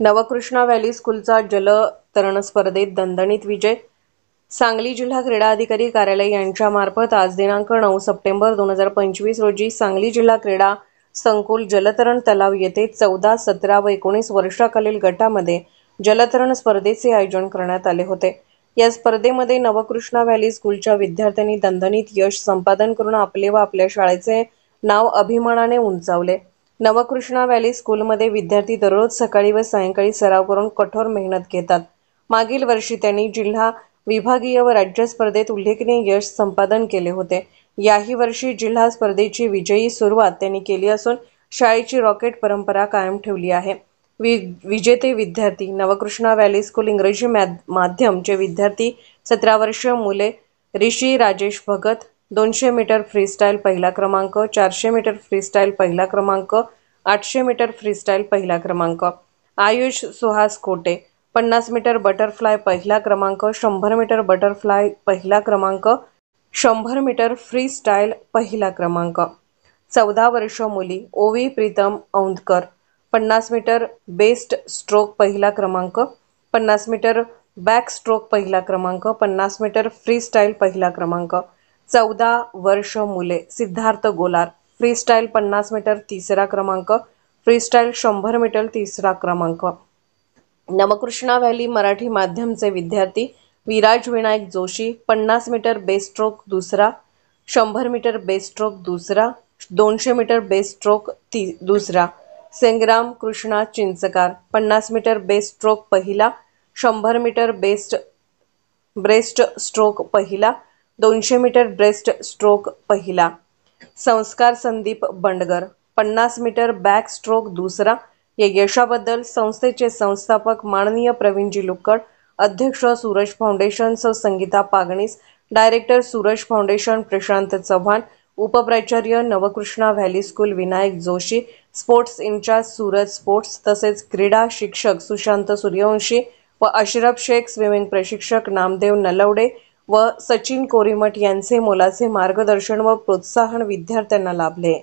Navkrishna valley स्कूलचा जलतरण स्पर्धेत दणदणीत विजय. सांगली जिल्हा क्रीडा अधिकारी कार्यालय यांच्यामार्फत आज दिनांक 9 सप्टेंबर 2025 रोजी सांगली जिल्हा क्रीडा संकुल जलतरण तलाव येथे 14, 17 व 19 वर्षाखालील गटामध्ये जलतरण स्पर्धेचे आयोजन करण्यात आले होते. या स्पर्धेमध्ये नवकृष्णा व्हॅली स्कूलच्या विद्यार्थ्यांनी दणदणीत यश संपादन करून आपले व आपल्या शाळेचे नाव अभिमानाने उंचावले. नवकृष्णा व्हॅली स्कूलमध्ये विद्यार्थी दररोज सकाळी व सायंकाळी सराव करून कठोर मेहनत घेतात. मागील वर्षी त्यांनी जिल्हा, विभागीय व राज्य स्पर्धेत उल्लेखनीय यश संपादन केले होते. याही वर्षी जिल्हा स्पर्धेची विजयी सुरुवात त्यांनी केली असून शाळेची रॉकेट परंपरा कायम ठेवली आहे. विजेते विद्यार्थी नवकृष्णा व्हॅली स्कूल इंग्रजी माध्यमचे विद्यार्थी 17 वर्षीय मुले ऋषी राजेश भगत 200 मीटर फ्रीस्टाईल पहिला क्रमांक, 400 मीटर फ्रीस्टाईल पहिला क्रमांक, 800 मीटर फ्रीस्टाईल पहिला क्रमांक. आयुष सुहास कोटे 50 मीटर बटरफ्लाय पहिला क्रमांक, 100 मीटर बटरफ्लाय पहिला क्रमांक, 100 मीटर फ्रीस्टाईल पहिला क्रमांक. 14 वर्ष मुली ओवी Pritam Aundhkar 50 metre best stroke पहिला क्रमांक, 50 मीटर बॅक स्ट्रोक पहिला क्रमांक, 50 मीटर फ्रीस्टाईल पहिला क्रमांक. 14 वर्ष मुले सिद्धार्थ गोलार फ्रीस्टाईल 50 मीटर तिसरा क्रमांक, फ्रीस्टाईल 100 मीटर तिसरा क्रमांक. नवकृष्णा व्हॅली मराठी माध्यमचे विद्यार्थी विराज विनायक जोशी 50 मीटर बेस्ट्रोक दुसरा, 100 मीटर बेस्ट्रोक दुसरा, 200 मीटर बेस्ट्रोक दुसरा. संग्राम कृष्णा चिंचकार 50 मीटर बेस्ट्रोक पहिला, 100 मीटर ब्रेस्ट स्ट्रोक पहिला, 200 मीटर ब्रेस्ट स्ट्रोक पहिला. Sanskar Sandeep Bandgar 50 metre back stroke दुसरा. या यशाबद्दल संस्थेचे संस्थापक माननीय प्रवीणजी लुक्कड, अध्यक्ष सूरज फाउंडेशन सौ संगीता पागणीस, डायरेक्टर सूरज फाउंडेशन प्रशांत चव्हाण, उपप्राचार्य Navkrishna valley school Vinayak Joshi, sports incharge Suraj sports तसेच क्रीडा शिक्षक सुशांत सूर्यवंशी व अशरफ शेख, स्विमिंग प्रशिक्षक नामदेव नलवडे व सचिन कोरीमठ यांचे मोलाचे मार्गदर्शन व प्रोत्साहन विद्यार्थ्यांना लाभले.